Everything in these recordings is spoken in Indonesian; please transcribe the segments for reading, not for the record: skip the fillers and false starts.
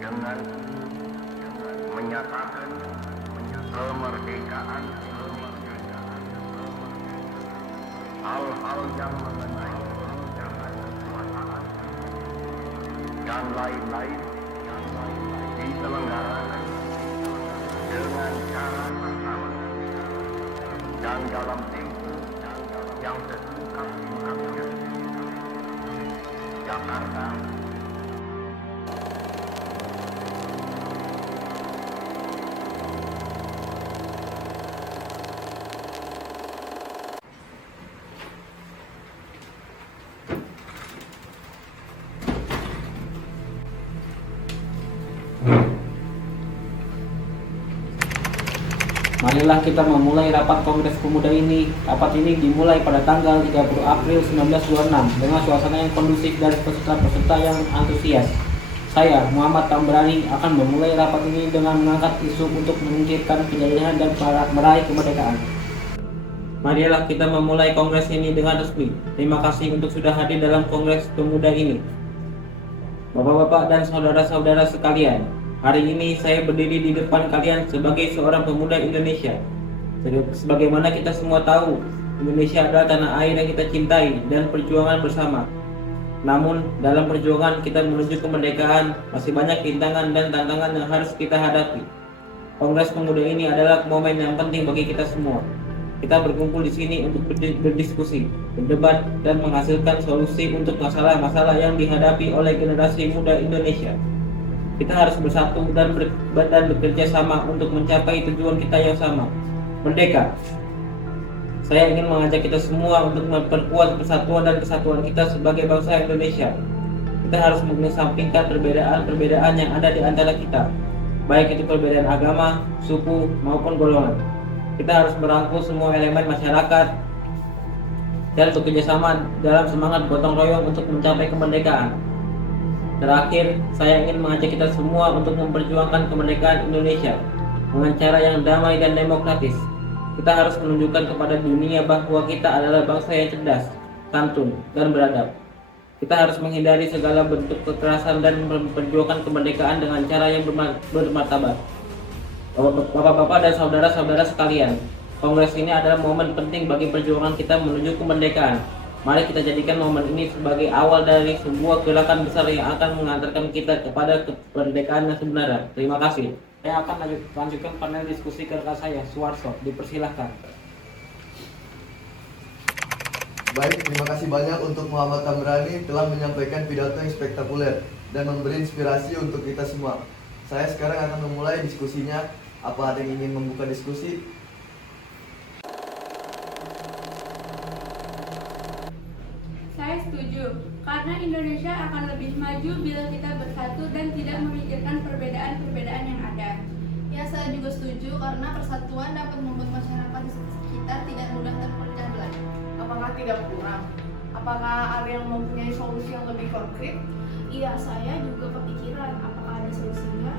dengan menyatakan kemerdekaan Indonesia. Hal-hal yang mengenai kekuasaan dan lain-lain diselenggarakan dengan cara bersama dan dalam tempo yang sesingkat-singkatnya. Jakarta, Marilah kita memulai rapat Kongres Pemuda ini. Rapat ini dimulai pada tanggal 30 April 1926 dengan suasana yang kondusif dan peserta-peserta yang antusias. Saya, Muhammad Tambrani, akan memulai rapat ini dengan mengangkat isu untuk menyingkirkan penjajahan dan meraih kemerdekaan. Marilah kita memulai Kongres ini dengan resmi. Terima kasih untuk sudah hadir dalam Kongres Pemuda ini. Bapak-bapak dan saudara-saudara sekalian, hari ini saya berdiri di depan kalian sebagai seorang pemuda Indonesia. Sebagaimana kita semua tahu, Indonesia adalah tanah air yang kita cintai dan perjuangan bersama. Namun, dalam perjuangan kita menuju kemerdekaan, masih banyak rintangan dan tantangan yang harus kita hadapi. Kongres Pemuda ini adalah momen yang penting bagi kita semua. Kita berkumpul di sini untuk berdiskusi, berdebat, dan menghasilkan solusi untuk masalah-masalah yang dihadapi oleh generasi muda Indonesia. Kita harus bersatu dan bekerja sama untuk mencapai tujuan kita yang sama, merdeka. Saya ingin mengajak kita semua untuk memperkuat persatuan dan kesatuan kita sebagai bangsa Indonesia. Kita harus mengesampingkan perbedaan-perbedaan yang ada di antara kita, baik itu perbedaan agama, suku, maupun golongan. Kita harus merangkul semua elemen masyarakat dan bekerja sama dalam semangat gotong royong untuk mencapai kemerdekaan. Terakhir, saya ingin mengajak kita semua untuk memperjuangkan kemerdekaan Indonesia dengan cara yang damai dan demokratis. Kita harus menunjukkan kepada dunia bahwa kita adalah bangsa yang cerdas, santun, dan beradab. Kita harus menghindari segala bentuk kekerasan dan memperjuangkan kemerdekaan dengan cara yang bermartabat. Bapak-bapak dan saudara-saudara sekalian, Kongres ini adalah momen penting bagi perjuangan kita menuju kemerdekaan. Mari kita jadikan momen ini sebagai awal dari sebuah gerakan besar yang akan mengantarkan kita kepada kemerdekaan yang sebenarnya. Terima kasih. Saya akan lanjutkan panel diskusi ke rekan saya, Suwarso. Dipersilahkan. Baik, terima kasih banyak untuk Muhammad Tambrani telah menyampaikan pidato yang spektakuler dan memberi inspirasi untuk kita semua. Saya sekarang akan memulai diskusinya. Apa ada yang ingin membuka diskusi? Saya setuju, karena Indonesia akan lebih maju bila kita bersatu dan tidak memikirkan perbedaan-perbedaan yang ada. Ya, saya juga setuju karena persatuan dapat membuat masyarakat di sekitar tidak mudah terpecah belah. Apakah tidak kurang? Apakah ada yang mempunyai solusi yang lebih konkret? Iya, saya juga kepikiran apakah ada solusinya.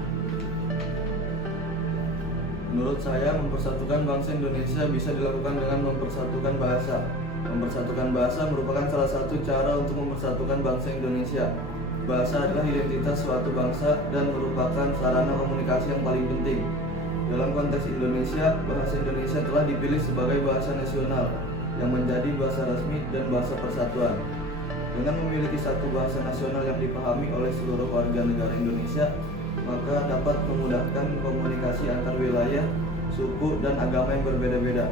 Menurut saya, mempersatukan bangsa Indonesia bisa dilakukan dengan mempersatukan bahasa. Mempersatukan bahasa merupakan salah satu cara untuk mempersatukan bangsa Indonesia. Bahasa adalah identitas suatu bangsa dan merupakan sarana komunikasi yang paling penting. Dalam konteks Indonesia, bahasa Indonesia telah dipilih sebagai bahasa nasional yang menjadi bahasa resmi dan bahasa persatuan. Dengan memiliki satu bahasa nasional yang dipahami oleh seluruh warga negara Indonesia, maka dapat memudahkan komunikasi antar wilayah, suku, dan agama yang berbeda-beda.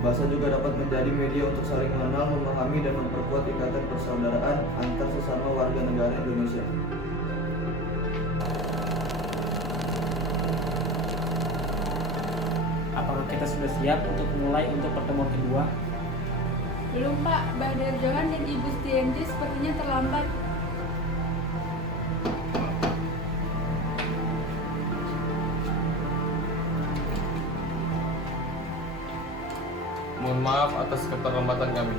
Bahasa juga dapat menjadi media untuk saling mengenal, memahami, dan memperkuat ikatan persaudaraan antar sesama warga negara Indonesia. Apakah kita sudah siap untuk mulai untuk pertemuan kedua? Belum Pak, Bahdar Johan dan Ibu Stianti sepertinya terlambat. Mohon maaf atas keterlambatan kami.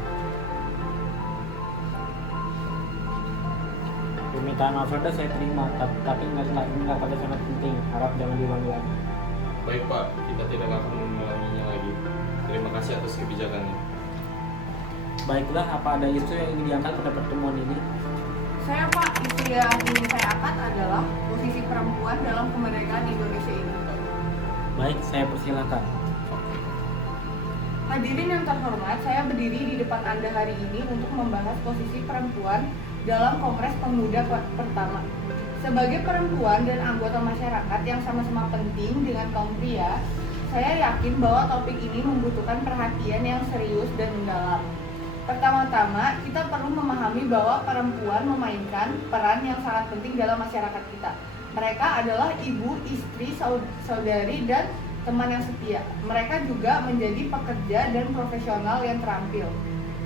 Permintaan maaf Anda saya terima, tapi nggak pada sangat penting. Harap jangan diulangi lagi. Baik Pak, kita tidak akan mengulanginya lagi. Terima kasih atas kebijakannya. Baiklah, apa ada isu yang ingin diangkat pada pertemuan ini? Saya Pak, isu yang ingin saya angkat adalah posisi perempuan perempuan dalam kemerdekaan Indonesia ini. Baik, saya persilakan. Hadirin yang terhormat, saya berdiri di depan Anda hari ini untuk membahas posisi perempuan dalam Kongres Pemuda pertama. Sebagai perempuan dan anggota masyarakat yang sama-sama penting dengan kaum pria, saya yakin bahwa topik ini membutuhkan perhatian yang serius dan mendalam. Pertama-tama, kita perlu memahami bahwa perempuan memainkan peran yang sangat penting dalam masyarakat kita. Mereka adalah ibu, istri, saudari, dan teman yang setia. Mereka juga menjadi pekerja dan profesional yang terampil,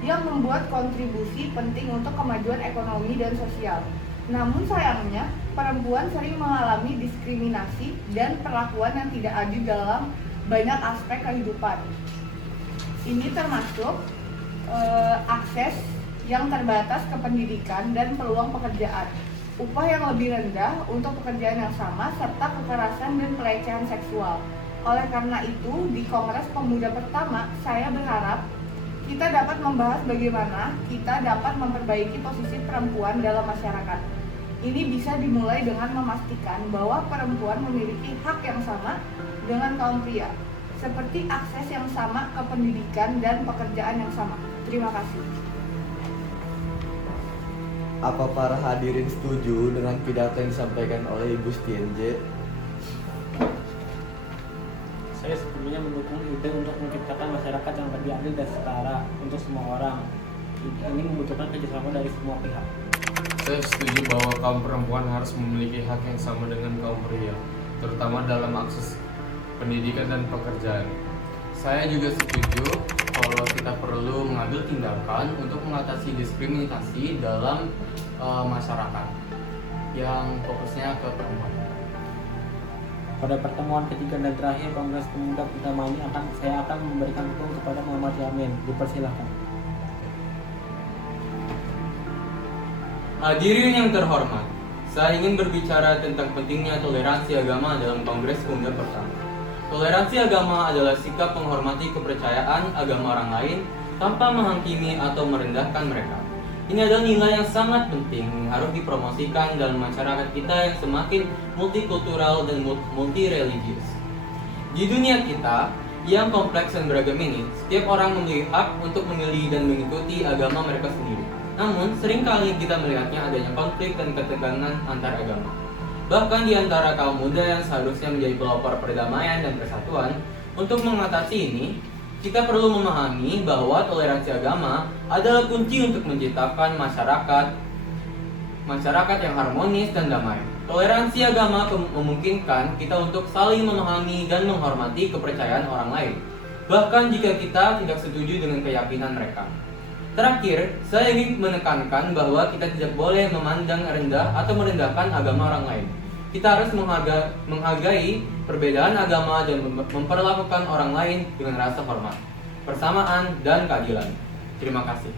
yang membuat kontribusi penting untuk kemajuan ekonomi dan sosial. Namun sayangnya, perempuan sering mengalami diskriminasi dan perlakuan yang tidak adil dalam banyak aspek kehidupan. Ini termasuk akses yang terbatas ke pendidikan dan peluang pekerjaan, upah yang lebih rendah untuk pekerjaan yang sama, serta kekerasan dan pelecehan seksual. Oleh karena itu, di Kongres Pemuda pertama, saya berharap kita dapat membahas bagaimana kita dapat memperbaiki posisi perempuan dalam masyarakat. Ini bisa dimulai dengan memastikan bahwa perempuan memiliki hak yang sama dengan kaum pria, seperti akses yang sama ke pendidikan dan pekerjaan yang sama. Terima kasih. Apa para hadirin setuju dengan pidato yang disampaikan oleh Ibu Stienje? Saya sebelumnya mendukung ide untuk menciptakan masyarakat yang lebih adil dan setara untuk semua orang. Ini membutuhkan kerjasama dari semua pihak. Saya setuju bahwa kaum perempuan harus memiliki hak yang sama dengan kaum pria, terutama dalam akses pendidikan dan pekerjaan. Saya juga setuju kalau kita perlu mengambil tindakan untuk mengatasi diskriminasi dalam masyarakat yang fokusnya ke perempuan. Pada pertemuan ketiga dan terakhir Kongres Pemuda pertama ini saya akan memberikan hukum kepada Muhammad Yamin. Dipersilakan. Hadirin yang terhormat, saya ingin berbicara tentang pentingnya toleransi agama dalam Kongres Pemuda pertama. Toleransi agama adalah sikap menghormati kepercayaan agama orang lain tanpa menghakimi atau merendahkan mereka. Ini adalah nilai yang sangat penting harus dipromosikan dalam masyarakat kita yang semakin multikultural dan multireligius. Di dunia kita yang kompleks dan beragam ini, setiap orang memiliki hak untuk memilih dan mengikuti agama mereka sendiri. Namun, seringkali kita melihatnya adanya konflik dan ketegangan antar agama. Bahkan di antara kaum muda yang seharusnya menjadi pelopor perdamaian dan persatuan, untuk mengatasi ini, kita perlu memahami bahwa toleransi agama adalah kunci untuk menciptakan masyarakat yang harmonis dan damai. Toleransi agama memungkinkan kita untuk saling memahami dan menghormati kepercayaan orang lain, bahkan jika kita tidak setuju dengan keyakinan mereka. Terakhir, saya ingin menekankan bahwa kita tidak boleh memandang rendah atau merendahkan agama orang lain. Kita harus menghargai perbedaan agama dan memperlakukan orang lain dengan rasa hormat, persamaan, dan keadilan. Terima kasih.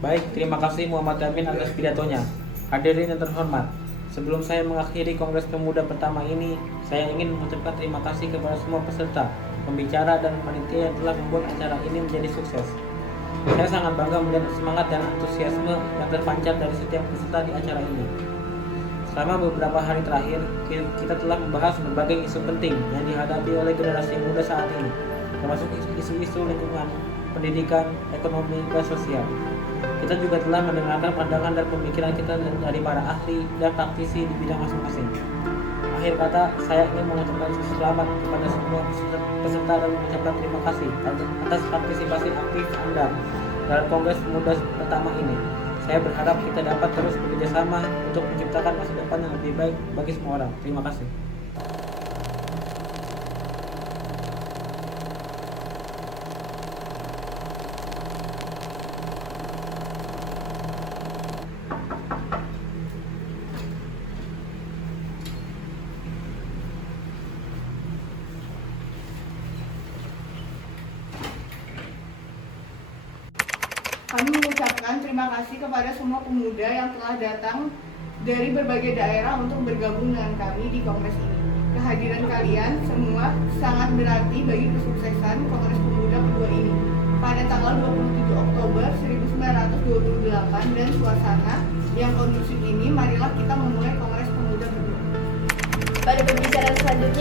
Baik, terima kasih Muhammad Yamin atas pidatonya. Hadirin yang terhormat, sebelum saya mengakhiri Kongres Pemuda pertama ini, saya ingin mengucapkan terima kasih kepada semua peserta, pembicara, dan panitia yang telah membuat acara ini menjadi sukses. Saya sangat bangga melihat semangat dan antusiasme yang terpancar dari setiap peserta di acara ini. Selama beberapa hari terakhir, kita telah membahas berbagai isu penting yang dihadapi oleh generasi muda saat ini, termasuk isu-isu lingkungan, pendidikan, ekonomi, dan sosial. Kita juga telah mendengarkan pandangan dan pemikiran kita dari para ahli dan praktisi di bidang masing-masing. Akhir kata, saya ingin mengucapkan selamat kepada semua peserta dan mengucapkan terima kasih atas partisipasi aktif Anda dalam Kongres Pemuda pertama ini. Saya berharap kita dapat terus bekerjasama untuk menciptakan masa depan yang lebih baik bagi semua orang. Terima kasih. Kami mengucapkan terima kasih kepada semua pemuda yang telah datang dari berbagai daerah untuk bergabung dengan kami di Kongres ini. Kehadiran kalian semua sangat berarti bagi kesuksesan Kongres Pemuda kedua ini. Pada tanggal 27 Oktober 1928 dan suasana yang kondusif ini, marilah kita memulai Kongres Pemuda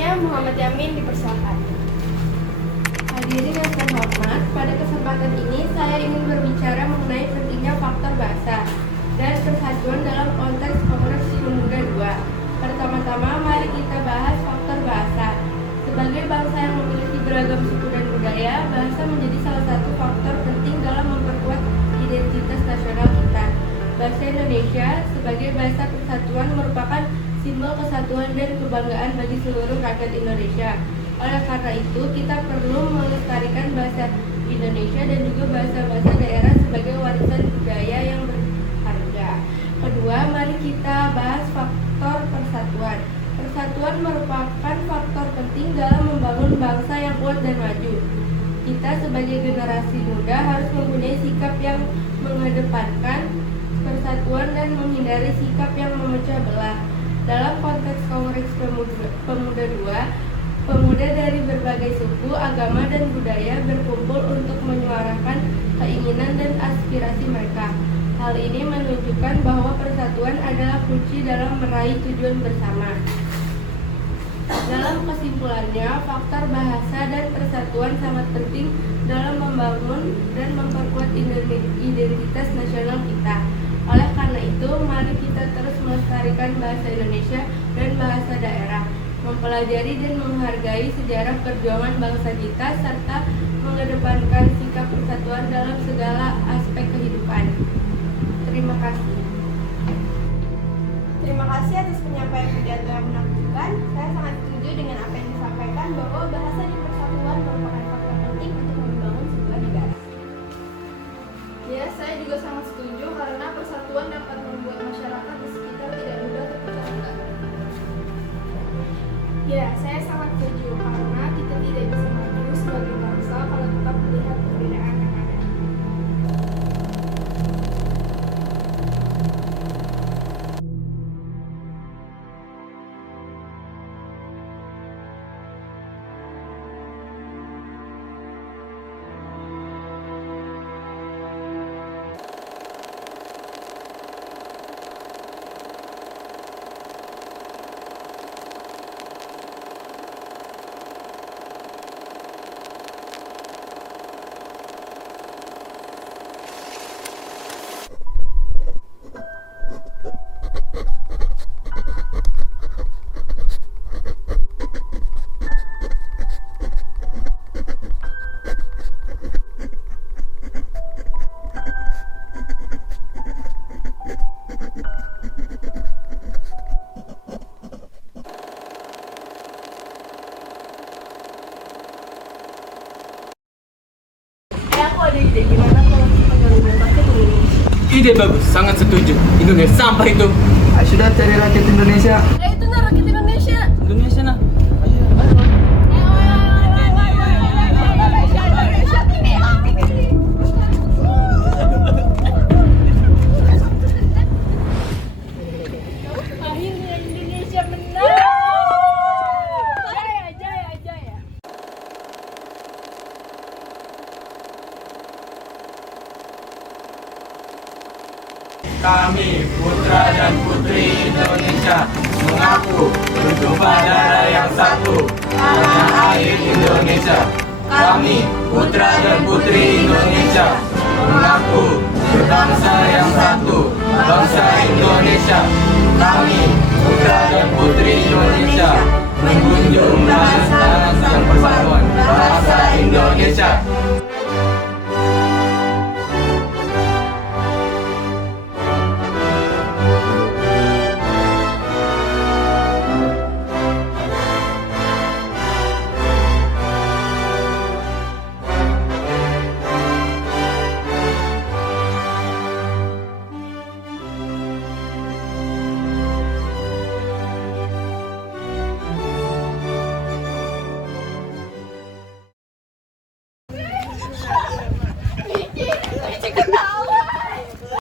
Selanjutnya Muhammad Yamin dipersilakan. Hadirin yang terhormat, pada kesempatan ini saya ingin berbicara mengenai pentingnya faktor bahasa dan persatuan dalam konteks Kongres Pemuda II. Pertama-tama mari kita bahas faktor bahasa. Sebagai bangsa yang memiliki beragam suku dan budaya, bahasa menjadi salah satu faktor penting dalam memperkuat identitas nasional kita. Bahasa Indonesia sebagai bahasa persatuan merupakan simbol kesatuan dan kebanggaan bagi seluruh rakyat Indonesia. Oleh karena itu, kita perlu melestarikan bahasa Indonesia dan juga bahasa-bahasa daerah sebagai warisan budaya yang berharga. Kedua, mari kita bahas faktor persatuan. Persatuan merupakan faktor penting dalam membangun bangsa yang kuat dan maju. Kita sebagai generasi muda harus mempunyai sikap yang mengedepankan persatuan dan menghindari sikap yang memecah belah. Dalam konteks Kongres Pemuda II, pemuda dari berbagai suku, agama, dan budaya berkumpul untuk menyuarakan keinginan dan aspirasi mereka. Hal ini menunjukkan bahwa persatuan adalah kunci dalam meraih tujuan bersama. Dalam kesimpulannya, faktor bahasa dan persatuan sangat penting dalam membangun dan memperkuat identitas nasional kita. Oleh karena itu, mari kita terus melestarikan bahasa Indonesia dan bahasa daerah, mempelajari dan menghargai sejarah perjuangan bangsa kita, serta mengedepankan sikap persatuan dalam segala aspek kehidupan. Terima kasih. Terima kasih atas penyampaian pidato yang menakjubkan. Saya sangat setuju dengan apa yang disampaikan bahwa bahasa dan persatuan merupakan faktor penting untuk membangun sebuah negara. Ya, saya juga sangat setuju karena persatuan dapat membuat masyarakat di sekitar tidak mudah terpecah belah. Ya, saya sangat setuju karena kita tidak bisa maju sebagai bangsa kalau tetap melihat perbedaan yang ada. Ide bagus, sangat setuju. Indonesia sampah itu. Sudah cari rakyat Indonesia. Itu rakyat Indonesia. Indonesia nah. Akhirnya Indonesia menang. Jaya, jaya, jaya. Kami, putra dan putri Indonesia, mengaku bertumpah darah yang satu, tanah air Indonesia. Kami, putra dan putri Indonesia, mengaku berbangsa yang satu, bangsa Indonesia.